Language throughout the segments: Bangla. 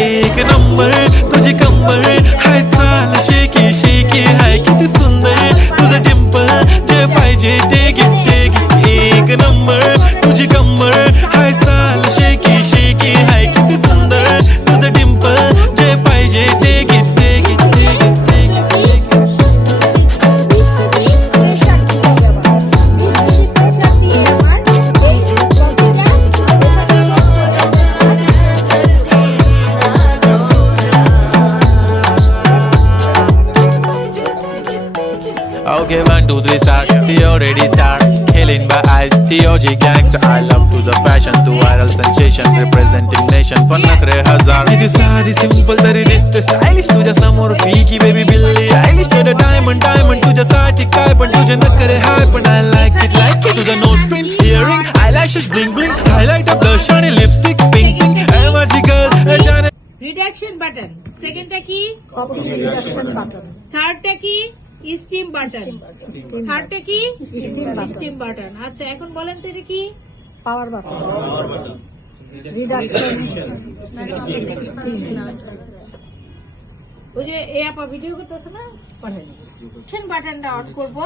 एक नंबर तुझी कंबर हाय चाल शेकी शेकी हाय किती सुंदर तुझं डिंपल जे पाहिजे ते घे एक नंबर तुझी कंबर हाय चाल शेकी शेकी हाय किती सुंदर तुझं डिंपल जे पाहिजे ते घे Okay, 1, 2, 3, start. The already start. Killing by eyes. The OG gangster. I love to the passion, to viral sensation, representing nation. पण नखरे हजार. किती साधी simple तरी दिसते stylish. तुझ्या समोर फीकी baby Billie Eilish. तुझं diamond तुझ्यासाठी काय पण तुझे नखरे हाय पण I like it. तुझं nose pin, earring, eyelashes bling bling, highlighter, blush आणि lipstick pink pink. ऐ माझी girl जाने. রিডাকশন বাটন, সেকেন্ডটা কি কপি রিডাকশন বাটন, থার্ডটা কি স্টিম বাটন, থার্ডটা কি স্টিম বাটন। আচ্ছা এখন বলেন তো এটা কি পাওয়ার বাটন রিডাকশন ওই যে এই আপা ভিডিও করতেছে না রিডাকশন বাটনটা অন করব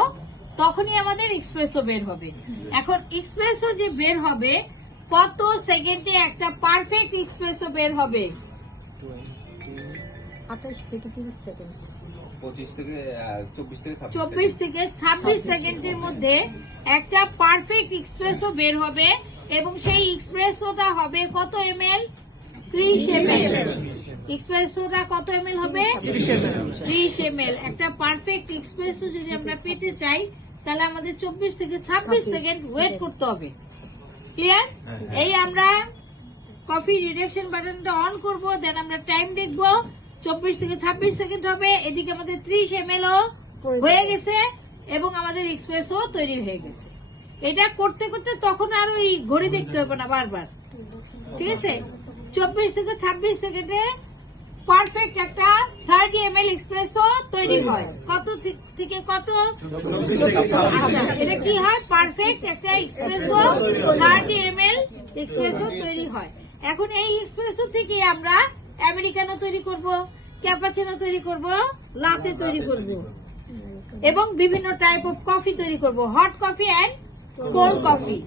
তখনই আমাদের এক্সপ্রেসো বের হবে। এখন এক্সপ্রেসো যে বের হবে কত সেকেন্ডে একটা পারফেক্ট এক্সপ্রেসো বের হবে? 28 থেকে 30 সেকেন্ড, 24 থেকে 26 সেকেন্ডের মধ্যে একটা পারফেক্ট এক্সপ্রেসো বের হবে এবং সেই এক্সপ্রেসোটা হবে কত এমএল? 30 এমএল। এক্সপ্রেসোটা কত এমএল হবে? 30 এমএল। একটা পারফেক্ট এক্সপ্রেসো যদি আমরা পেতে চাই তাহলে আমাদের 24 থেকে 26 সেকেন্ড ওয়েট করতে হবে। ক্লিয়ার? এই আমরা কফি রিডাকশন বাটনটা অন করব, দেন আমরা টাইম দেখব 24 থেকে 26 সেকেন্ড হবে। এদিকে আমাদের 30 এমএল হয়ে গেছে এবং আমাদের এক্সপ্রেসও তৈরি হয়ে গেছে। এটা করতে করতে তখন আর ওই ঘড়ি দেখতে হবে না বারবার, ঠিক আছে? 24 থেকে 26 সেকেন্ডে পারফেক্ট একটা 30 এমএল এক্সপ্রেসও তৈরি হয়। কত থেকে কত? আচ্ছা এটা কি হয়? পারফেক্ট একটা এক্সপ্রেসও 30 এমএল এক্সপ্রেসও তৈরি হয়। এখন এই এক্সপ্রেসো থেকে আমরা আমেরিকানো তৈরি করব, ক্যাপাচিনো তৈরি করব, লাতে তৈরি করব এবং বিভিন্ন টাইপ অফ কফি তৈরি করব, hot coffee and cold coffee.